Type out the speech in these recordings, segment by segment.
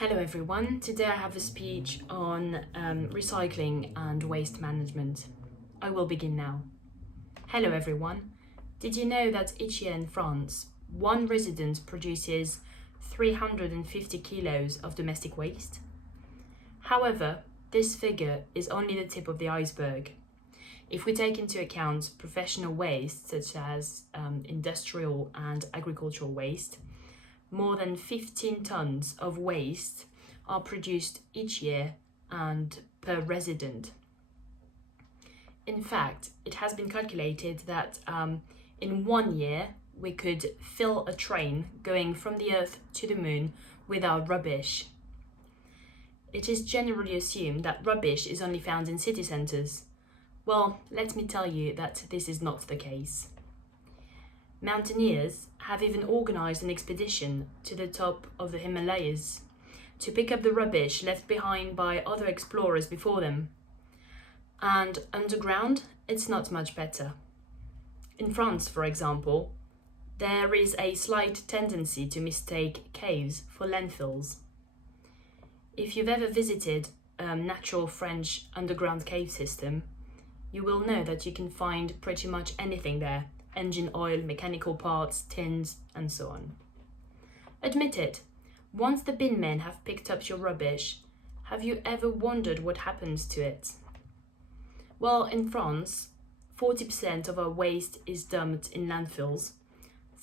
Hello everyone, today I have a speech on recycling and waste management. I will begin now. Hello everyone, did you know that each year in France, one resident produces 350 kilos of domestic waste? However, this figure is only the tip of the iceberg. If we take into account professional waste such as industrial and agricultural waste, more than 15 tons of waste are produced each year and per resident. In fact, it has been calculated that in 1 year we could fill a train going from the Earth to the Moon without rubbish. It is generally assumed that rubbish is only found in city centres. Well, let me tell you that this is not the case. Mountaineers have even organised an expedition to the top of the Himalayas to pick up the rubbish left behind by other explorers before them. And underground, it's not much better. In France, for example, there is a slight tendency to mistake caves for landfills. If you've ever visited a natural French underground cave system, you will know that you can find pretty much anything there. Engine oil, mechanical parts, tins, and so on. Admit it, once the bin men have picked up your rubbish, have you ever wondered what happens to it? Well, in France, 40% of our waste is dumped in landfills,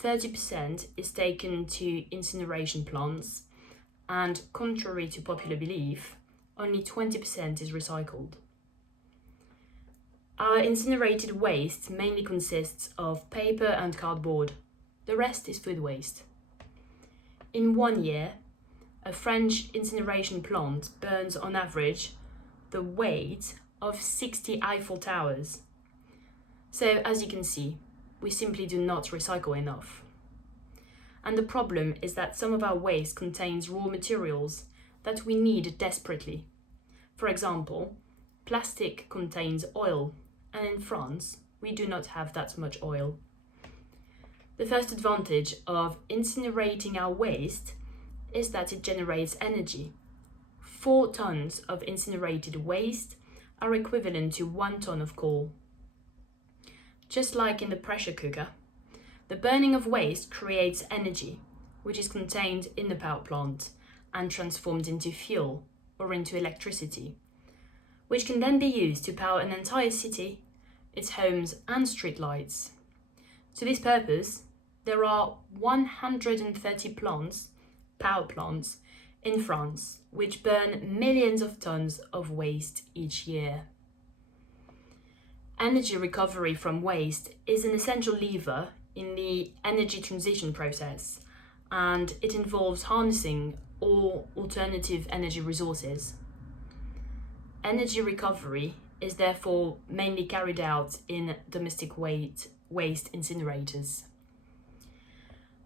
30% is taken to incineration plants, and contrary to popular belief, only 20% is recycled. Our incinerated waste mainly consists of paper and cardboard. The rest is food waste. In 1 year, a French incineration plant burns on average the weight of 60 Eiffel Towers. So, as you can see, we simply do not recycle enough. And the problem is that some of our waste contains raw materials that we need desperately. For example, plastic contains oil, and in France, we do not have that much oil. The first advantage of incinerating our waste is that it generates energy. 4 tons of incinerated waste are equivalent to 1 ton of coal. Just like in the pressure cooker, the burning of waste creates energy, which is contained in the power plant and transformed into fuel or into electricity, which can then be used to power an entire city, its homes and streetlights. To this purpose, there are 130 power plants, in France, which burn millions of tons of waste each year. Energy recovery from waste is an essential lever in the energy transition process, and it involves harnessing all alternative energy resources. Energy recovery is therefore mainly carried out in domestic waste incinerators.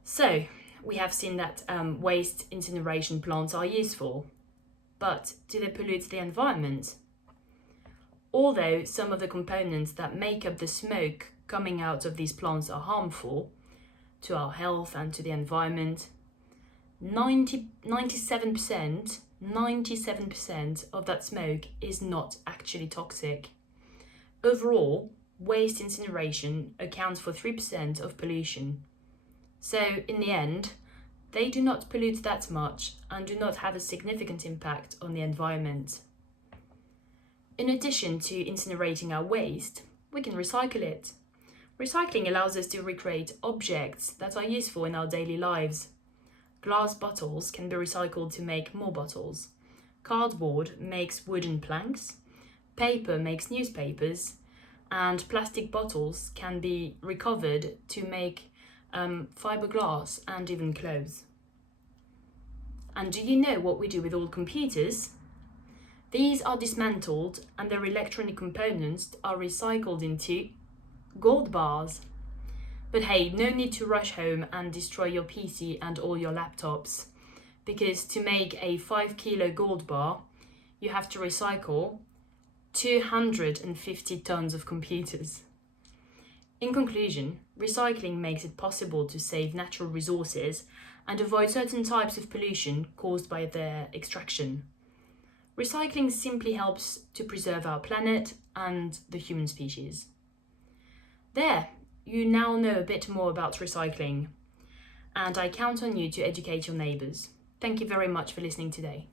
So, we have seen that waste incineration plants are useful, but do they pollute the environment? Although some of the components that make up the smoke coming out of these plants are harmful to our health and to the environment, 97% of that smoke is not actually toxic. Overall, waste incineration accounts for 3% of pollution. So, in the end, they do not pollute that much and do not have a significant impact on the environment. In addition to incinerating our waste, we can recycle it. Recycling allows us to recreate objects that are useful in our daily lives. Glass bottles can be recycled to make more bottles. Cardboard makes wooden planks. Paper makes newspapers. And plastic bottles can be recovered to make fiberglass and even clothes. And do you know what we do with old computers? These are dismantled and their electronic components are recycled into gold bars. But hey, no need to rush home and destroy your PC and all your laptops, because to make a 5 kilo gold bar, you have to recycle 250 tons of computers. In conclusion, recycling makes it possible to save natural resources and avoid certain types of pollution caused by their extraction. Recycling simply helps to preserve our planet and the human species. There, you now know a bit more about recycling, and I count on you to educate your neighbours. Thank you very much for listening today.